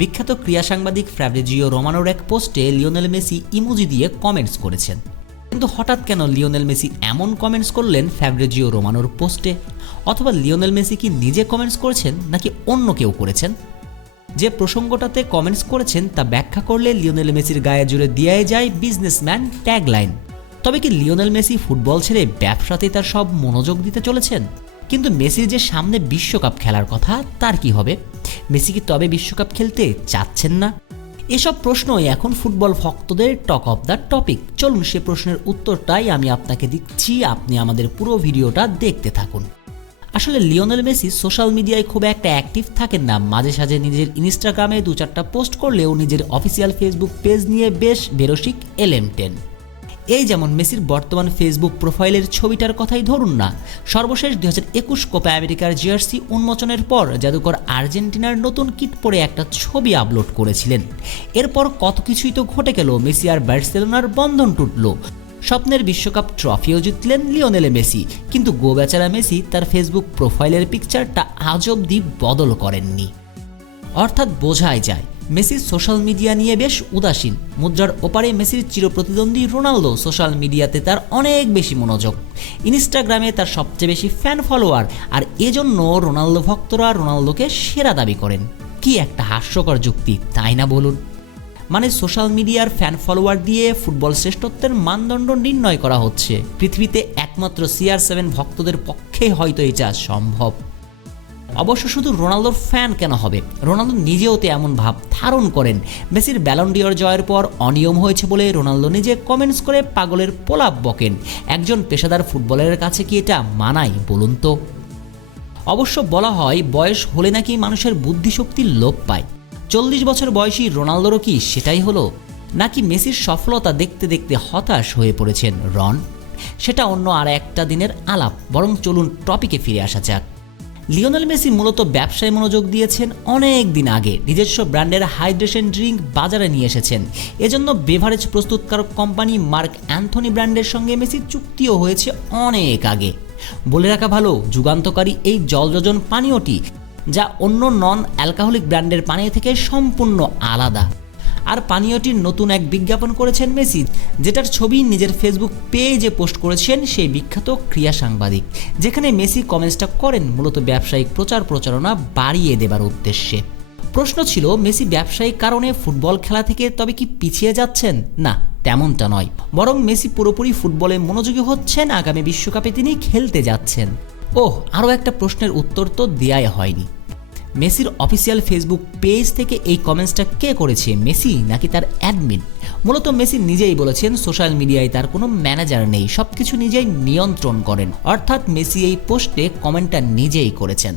বিখ্যাত ক্রীড়া সাংবাদিক ফ্যাব্রিজিও রোমানোর এক পোস্টে লিওনেল মেসি ইমোজি দিয়ে কমেন্টস করেছেন। কিন্তু হঠাৎ কেন লিওনেল মেসি এমন কমেন্টস করলেন ফ্যাব্রিজিও রোমানোর পোস্টে? অথবা লিওনেল মেসি কি নিজে কমেন্টস করেছেন নাকি অন্য কেউ করেছেন? যে প্রসঙ্গটাতে কমেন্টস করেছেন তা ব্যাখ্যা করলে লিওনেল মেসির গায়ে জুড়ে দিয়ে যায় বিজনেসম্যান ট্যাগলাইন। তবে কি লিওনেল মেসি ফুটবল ছেড়ে ব্যবসাতে তার সব মনোযোগ দিতে চলেছেন? কিন্তু মেসির যে সামনে বিশ্বকাপ খেলার কথা, তার কি হবে? মেসি কি তবে বিশ্বকাপ খেলতে চাচ্ছেন না? এসব প্রশ্নই এখন ফুটবল ভক্তদের টক অফ দ্য টপিক। চলুন সে প্রশ্নের উত্তরটাই আমি আপনাকে দিচ্ছি, আপনি আমাদের পুরো ভিডিওটা দেখতে থাকুন। আসলে লিওনেল মেসি সোশ্যাল মিডিয়ায় খুব একটা অ্যাক্টিভ থাকেন না। মাঝে সাঝে নিজের ইনস্টাগ্রামে 2-4টা পোস্ট করলেও নিজের অফিসিয়াল ফেসবুক পেজ নিয়ে বেশ বেরসিক LM10। এই যেমন মেসির বর্তমান ফেসবুক প্রোফাইলের ছবিটার কথাই ধরুন না। সর্বশেষ 2021 কোপা আমেরিকার জার্সি উন্মোচনের পর জাদুকর আর্জেন্টিনার নতুন কিট পরে একটা ছবি আপলোড করেছিলেন। এরপর কত কিছুই তো ঘটে গেল। মেসি আর বার্সেলোনার বন্ধন টুটল, স্বপ্নের বিশ্বকাপ ট্রফিও জিতলেন লিওনেল মেসি। কিন্তু বেচারা মেসি তার ফেসবুক প্রোফাইলের পিকচারটা আজ অবধি বদল করেননি। অর্থাৎ বোঝাই যায় মেসি সোশ্যাল মিডিয়া নিয়ে বেশ উদাসীন। মুদ্রার ওপারে মেসির চিরপ্রতিদ্বন্দ্বী রোনালদো সোশ্যাল মিডিয়াতে তার অনেক বেশি মনোযোগ। ইনস্টাগ্রামে তার সবচেয়ে বেশি ফ্যান ফলোয়ার, আর এজন্য রোনালদো ভক্তরা রোনালদোকে সেরা দাবি করেন। কি একটা হাস্যকর যুক্তি, তাই না বলুন? মানে সোশ্যাল মিডিয়ার ফ্যান ফলোয়ার দিয়ে ফুটবল শ্রেষ্ঠত্বের মানদণ্ড নির্ণয় করা হচ্ছে। পৃথিবীতে একমাত্র CR7 ভক্তদের পক্ষে হয়তো এটা সম্ভব। অবশ্য শুধু রোনালদোর ফ্যান কেন হবে, রোনালদো নিজেও তো এমন ভাব ধারণ করেন। মেসির ব্যালন ডিওর জয়ের পর অনিয়ম হয়েছে বলে রোনালদো নিজে কমেন্টস করে পাগলের পোলাপ বকেন। একজন পেশাদার ফুটবলারের কাছে কি এটা মানায় বলুন তো? অবশ্য বলা হয় বয়স হলে নাকি মানুষের বুদ্ধিশক্তি লোপ পায়। 40 বছর বয়সী রোনালদোরও কি সেটাই হলো? নাকি মেসির সফলতা দেখতে দেখতে হতাশ হয়ে পড়েছেন রন? সেটা অন্য আর একটা দিনের আলাপ। বরং চলুন টপিকে ফিরে আসা যাক। লিওনেল মেসি মূলত ব্যবসায় মনোযোগ দিয়েছেন অনেক দিন আগে। নিজস্ব ব্র্যান্ডের হাইড্রেশন ড্রিঙ্ক বাজারে নিয়ে এসেছেন। এজন্য বেভারেজ প্রস্তুতকারক কোম্পানি মার্ক অ্যান্থনি ব্র্যান্ডের সঙ্গে মেসির চুক্তিও হয়েছে অনেক আগে। বলে রাখা ভালো, যুগান্তকারী এই জলযোজন পানীয়টি, যা অন্য নন অ্যালকোহলিক ব্র্যান্ডের পানীয় থেকে সম্পূর্ণ আলাদা। আর পানীয়টির নতুন এক বিজ্ঞাপন করেছেন মেসি, যেটার ছবি নিজের ফেসবুক পেজে পোস্ট করেছেন সেই বিখ্যাত ক্রীড়া সাংবাদিক। যেখানে মেসি কমেন্টসটা করেন মূলত ব্যবসায়িক প্রচারণা বাড়িয়ে দেবার উদ্দেশ্যে। প্রশ্ন ছিল, মেসি ব্যবসায়িক কারণে ফুটবল খেলা থেকে তবে কি পিছিয়ে যাচ্ছেন? না, তেমনটা নয়। বরং মেসি পুরোপুরি ফুটবলে মনোযোগী হচ্ছেন। আগামী বিশ্বকাপে তিনি খেলতে যাচ্ছেন। আরও একটা প্রশ্নের উত্তর তো দেয়াই হয়নি। মেসির অফিসিয়াল ফেসবুক পেজ থেকে এই কমেন্টসটা কে করেছে, মেসি নাকি তার অ্যাডমিন? মূলত মেসি নিজেই বলেছেন সোশ্যাল মিডিয়ায় তার কোনো ম্যানেজার নেই, সবকিছু নিজেই নিয়ন্ত্রণ করেন। অর্থাৎ মেসি এই পোস্টে কমেন্টটা নিজেই করেছেন।